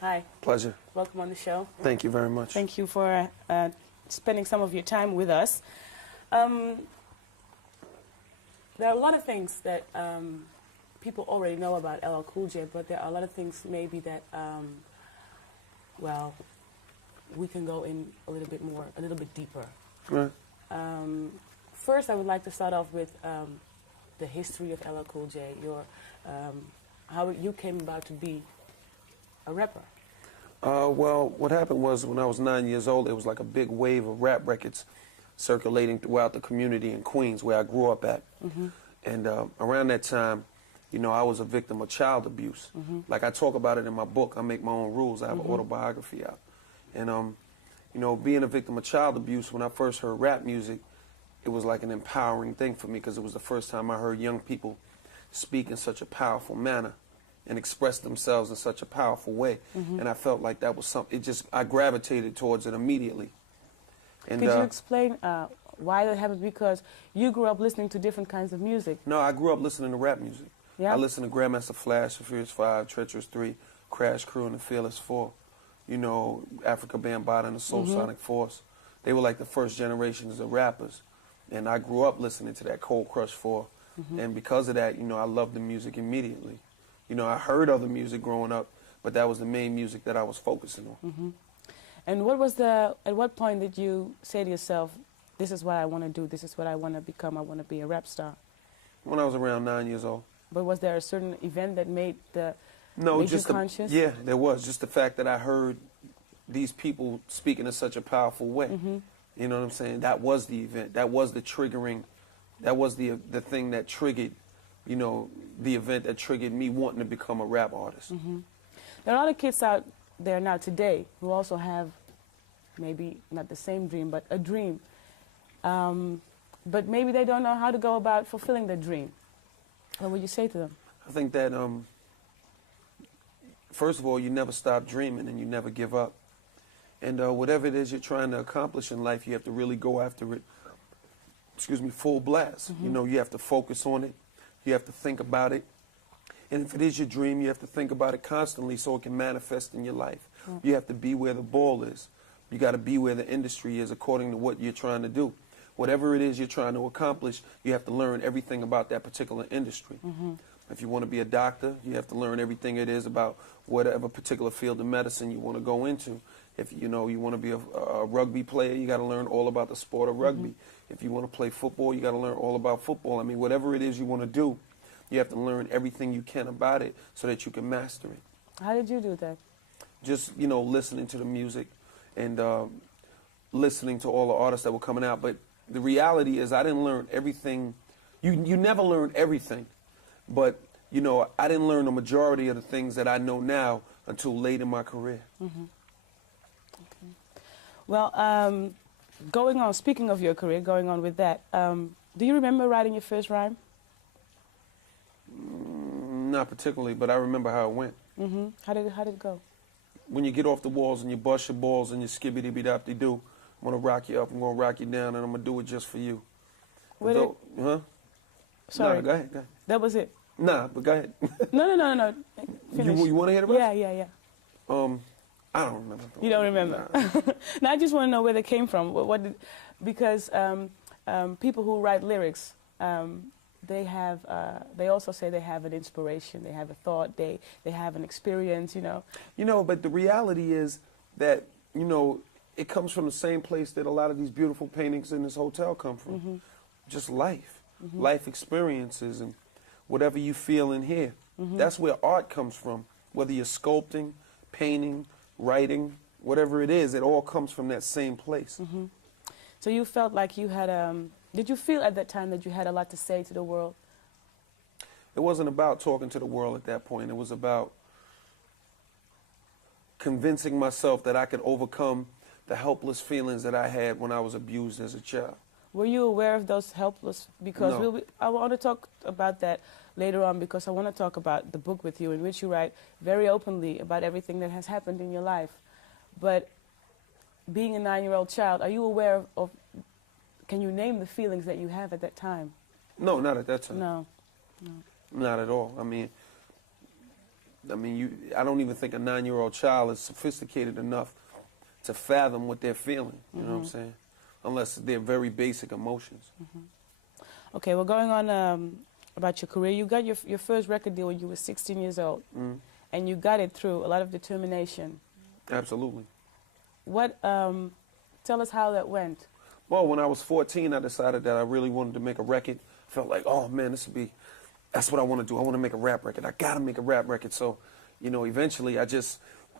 Hi. Pleasure. Welcome on the show. Thank you very much. Thank you for spending some of your time with us. There are a lot of things that people already know about LL Cool J, but there are a lot of things maybe that, well, we can go in a little bit more, a little bit deeper. Right. First, I would like to start off with the history of LL Cool J, how you came about to be a rapper. Well, what happened was when I was 9 years old, it was like a big wave of rap records circulating throughout the community in Queens, where I grew up at. And around that time, you know, I was a victim of child abuse. Like I talk about it in my book, I Make My Own Rules. I have an autobiography out. And, you know, being a victim of child abuse, when I first heard rap music, it was like an empowering thing for me because it was the first time I heard young people speak in such a powerful manner and express themselves in such a powerful way. And I felt like that was something, I gravitated towards it immediately. And, Could you explain why that happened? Because you grew up listening to different kinds of music. No, I grew up listening to rap music. Yeah? I listened to Grandmaster Flash, The Furious 5, Treacherous 3, Crash Crew, and The Fearless 4. You know, Africa Bambaataa and the Soul Sonic Force. They were like the first generations of rappers. And I grew up listening to that Cold Crush 4. And because of that, you know, I loved the music immediately. You know, I heard other music growing up, but that was the main music that I was focusing on. And at what point did you say to yourself, this is what I want to do, this is what I want to become, I want to be a rap star? When I was around 9 years old. But was there a certain event that made No, you conscious? Yeah, there was. Just the fact that I heard these people speaking in such a powerful way. You know what I'm saying? That was the event. That was the triggering. That was the thing that triggered, you know, the event that triggered me wanting to become a rap artist. There are a lot of kids out there now today who also have maybe not the same dream, but a dream. But maybe they don't know how to go about fulfilling their dream. What would you say to them? I think that, first of all, you never stop dreaming and you never give up. And whatever it is you're trying to accomplish in life, you have to really go after it, full blast. You know, you have to focus on it. You have to think about it. And if it is your dream, you have to think about it constantly so it can manifest in your life. You have to be where the ball is. You got to be where the industry is according to what you're trying to do. Whatever it is you're trying to accomplish, you have to learn everything about that particular industry. If you want to be a doctor, you have to learn everything it is about whatever particular field of medicine you want to go into. If you know you want to be a rugby player, you got to learn all about the sport of rugby. If you want to play football, you got to learn all about football. I mean, whatever it is you want to do, you have to learn everything you can about it so that you can master it. How did you do that? Just, you know, listening to the music and listening to all the artists that were coming out. But the reality is I didn't learn everything. You never learn everything. But, you know, I didn't learn the majority of the things that I know now until late in my career. Okay. Well, speaking of your career, going on with that, do you remember writing your first rhyme? Not particularly, but I remember how it went. How did it go? When you get off the walls and you bust your balls and you skibbity-bee-dop-de-doo, I'm going to rock you up, I'm going to rock you down, and I'm going to do it just for you. Huh? Sorry. Nah, go ahead. That was it? Nah, but go ahead. No. Finish. You want to hear the rest? Yeah. I don't remember. You don't remember? Nah. Now, I just want to know where they came from. Because people who write lyrics, they also say they have an inspiration, they have a thought, they have an experience, you know. You know, but the reality is that, you know, it comes from the same place that a lot of these beautiful paintings in this hotel come from. Just life, life experiences and whatever you feel in here. That's where art comes from. Whether you're sculpting, painting, writing, whatever it is, it all comes from that same place. So you felt like you had, did you feel at that time that you had a lot to say to the world? It wasn't about talking to the world at that point. It was about convincing myself that I could overcome the helpless feelings that I had when I was abused as a child. Were you aware of those helpless? Because No. I want to talk about that later on, because I want to talk about the book with you in which you write very openly about everything that has happened in your life. But being a 9-year-old child, are you aware of, can you name the feelings that you have at that time? No, not at that time. No. Not at all. I mean, I mean, I don't even think a 9-year-old child is sophisticated enough to fathom what they're feeling. You know what I'm saying? Unless they're very basic emotions. Okay, we're going on about your career. You got your first record deal when you were 16 years old, and you got it through a lot of determination. Absolutely. What? Tell us how that went. Well, when I was 14, I decided that I really wanted to make a record. Felt like, oh man, that's what I want to do. I want to make a rap record. I got to make a rap record. So, you know, eventually I just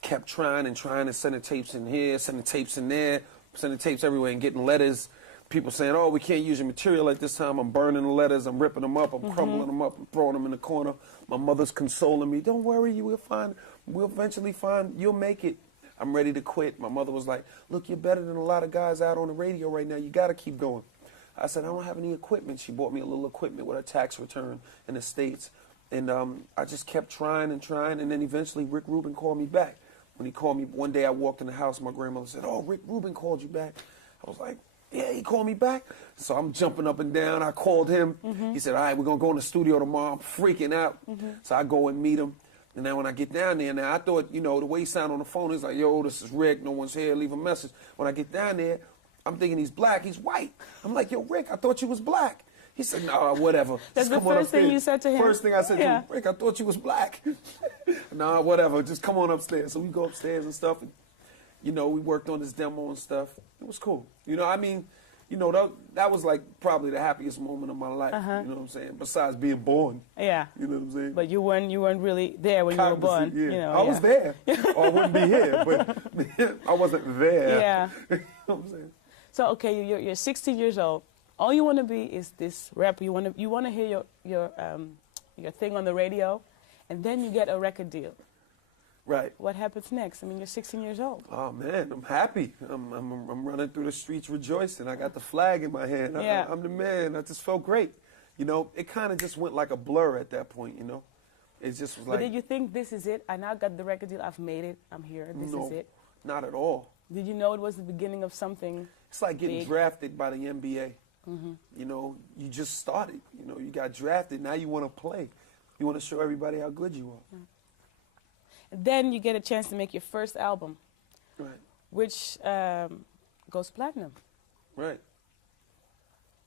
kept trying and sending tapes in here, sending tapes in there, sending tapes everywhere and getting letters. People saying, oh, we can't use your material at this time. I'm burning the letters. I'm ripping them up. I'm crumbling them up. I'm throwing them in the corner. My mother's consoling me. Don't worry, we'll eventually find, you'll make it. I'm ready to quit. My mother was like, look, you're better than a lot of guys out on the radio right now. You got to keep going. I said, I don't have any equipment. She bought me a little equipment with a tax return in the States. And I just kept trying. And then eventually Rick Rubin called me back. When he called me, one day I walked in the house. My grandmother said, oh, Rick Rubin called you back. I was like, yeah, he called me back. So I'm jumping up and down. I called him. He said, all right, we're going to go in the studio tomorrow. I'm freaking out. So I go and meet him. And then when I get down there, now I thought, you know, the way he sounded on the phone, he's like, yo, this is Rick. No one's here. Leave a message. When I get down there, I'm thinking he's black. He's white. I'm like, yo, Rick, I thought you was black. He said, nah, whatever. That's Just the come on first thing upstairs. you said to him? First thing I said to him, Rick, I thought you was black. Nah, whatever. Just come on upstairs. So we go upstairs and stuff. And, you know, we worked on this demo and stuff. It was cool. You know, I mean, you know, that was like probably the happiest moment of my life. You know what I'm saying? Besides being born. Yeah. You know what I'm saying? But you weren't really there when you were born. Yeah. You know, I was there. Or I wouldn't be here. But I wasn't there. Yeah. You know what I'm saying? So okay, you're 16 years old. All you want to be is this rapper. You want to hear your thing on the radio, and then you get a record deal. Right. What happens next? I mean, you're 16 years old. Oh man, I'm happy. I'm running through the streets rejoicing. I got the flag in my hand. Yeah. I'm the man. I just felt great. You know, it kind of just went like a blur at that point. You know, it just was like. But did you think this is it? I now got the record deal. I've made it. I'm here. This is it. Not at all. Did you know it was the beginning of something? It's like getting big? drafted by the NBA. You know, you just started. You know, you got drafted. Now you want to play. You want to show everybody how good you are. Then you get a chance to make your first album, Right. which goes platinum. Right.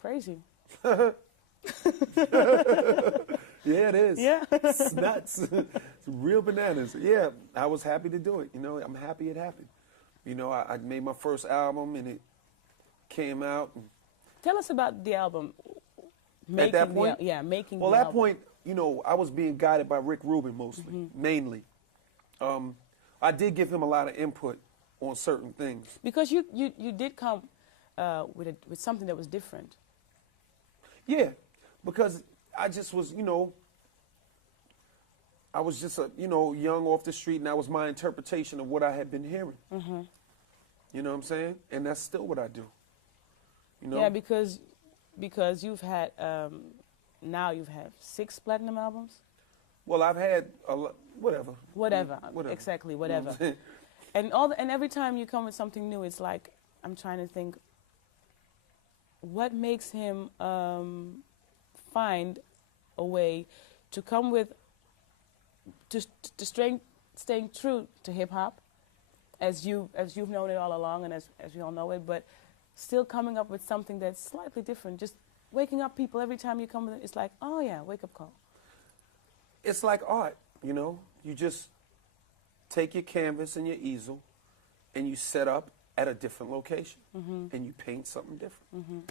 Crazy. Yeah, it is. Yeah. It's nuts. It's real bananas. Yeah, I was happy to do it. You know, I'm happy it happened. You know, I made my first album and it came out. Tell us about the album. At that point? Making Well, the at that album. point, you know, I was being guided by Rick Rubin mostly, mainly. I did give him a lot of input on certain things. Because you did come with something that was different. Yeah, because I just was, you know, I was just a, you know, young off the street, and that was my interpretation of what I had been hearing. You know what I'm saying? And that's still what I do. You know? Yeah, because you've had now you've had 6 platinum albums. Well, I've had a lot, whatever. Whatever. Exactly, whatever. You know what I'm saying? and every time you come with something new, it's like I'm trying to think. What makes him find a way to come with to staying true to hip hop, as you've known it all along, and as we all know it, but still coming up with something that's slightly different. Just waking up people every time you come with it. It's like, oh yeah, wake up call. It's like art, you know? You just take your canvas and your easel and you set up at a different location and you paint something different.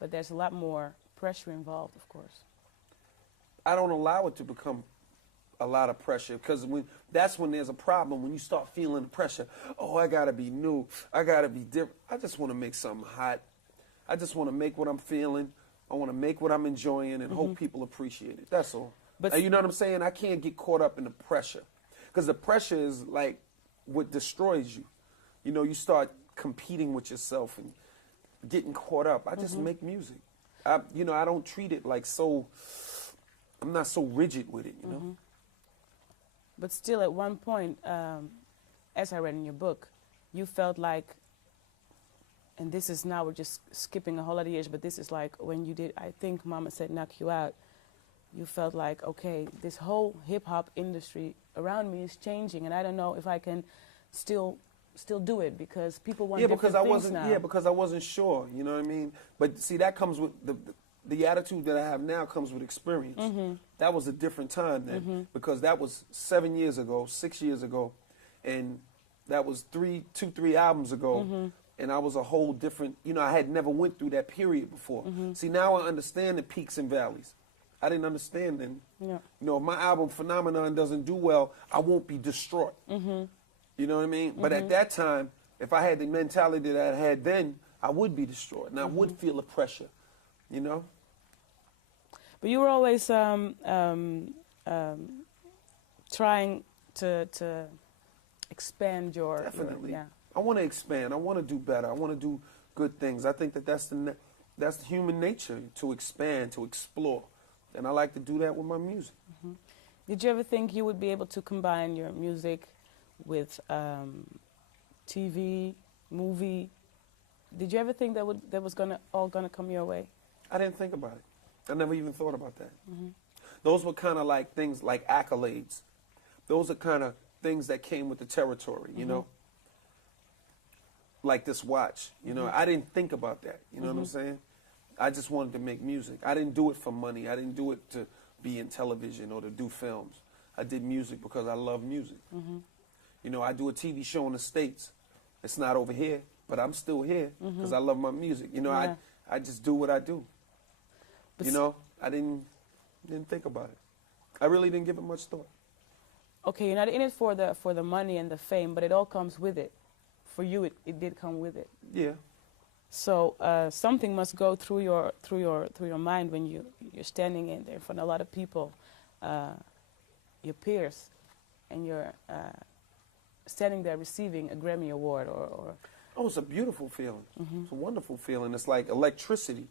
But there's a lot more pressure involved, of course. I don't allow it to become a lot of pressure because that's when there's a problem, when you start feeling the pressure. Oh, I got to be new. I got to be different. I just want to make something hot. I just want to make what I'm feeling. I want to make what I'm enjoying and hope people appreciate it. That's all. But And you know what I'm saying? I can't get caught up in the pressure because the pressure is like what destroys you. You know, you start competing with yourself and getting caught up. I just make music. I don't treat it like I'm not so rigid with it, you know? But still, at one point, as I read in your book, you felt like, and this is now we're just skipping a whole lot of years, but this is like when you did, I think Mama Said Knock You Out, you felt like, okay, this whole hip hop industry around me is changing, and I don't know if I can still do it because people want different things now. Yeah, because I wasn't sure. You know what I mean? But see, that comes with the attitude that I have now comes with experience. Mm-hmm. That was a different time then because that was 7 years ago, 6 years ago, and that was three albums ago. And I was a whole different, you know, I had never went through that period before. See, now I understand the peaks and valleys. I didn't understand then. Yeah. You know, if my album Phenomenon doesn't do well, I won't be distraught. You know what I mean? But at that time, if I had the mentality that I had then, I would be distraught, and I would feel the pressure, you know? But you were always trying to expand your... Definitely. Yeah. I want to expand. I want to do better. I want to do good things. I think that that's the human nature, to expand, to explore. And I like to do that with my music. Did you ever think you would be able to combine your music with TV, movie? Did you ever think that was all gonna come your way? I didn't think about it. I never even thought about that. Those were kind of like things like accolades. Those are kind of things that came with the territory, you know? Like this watch, you know? I didn't think about that, you know what I'm saying? I just wanted to make music. I didn't do it for money. I didn't do it to be in television or to do films. I did music because I love music. You know, I do a TV show in the States. It's not over here, but I'm still here because I love my music. You know, Yeah. I just do what I do. But You know, I didn't think about it. I really didn't give it much thought. Okay, you're not in it for the money and the fame, but it all comes with it. For you, it did come with it. Yeah. So something must go through your mind when you're standing in there in front of a lot of people, your peers, and you're standing there receiving a Grammy Award or Oh, it's a beautiful feeling. It's a wonderful feeling. It's like electricity.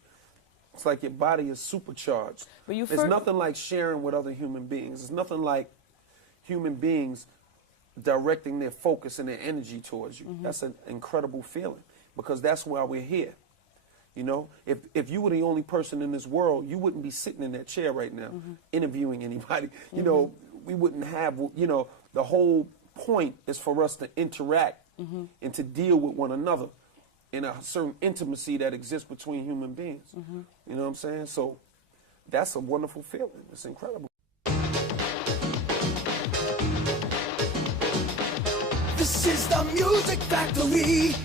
It's like your body is supercharged. But you There's nothing like sharing with other human beings. There's nothing like human beings directing their focus and their energy towards you. That's an incredible feeling because that's why we're here. You know, if you were the only person in this world, you wouldn't be sitting in that chair right now interviewing anybody. You know, we wouldn't have, you know, the whole point is for us to interact and to deal with one another in a certain intimacy that exists between human beings. You know what I'm saying? So that's a wonderful feeling. It's incredible. This is the Music Factory.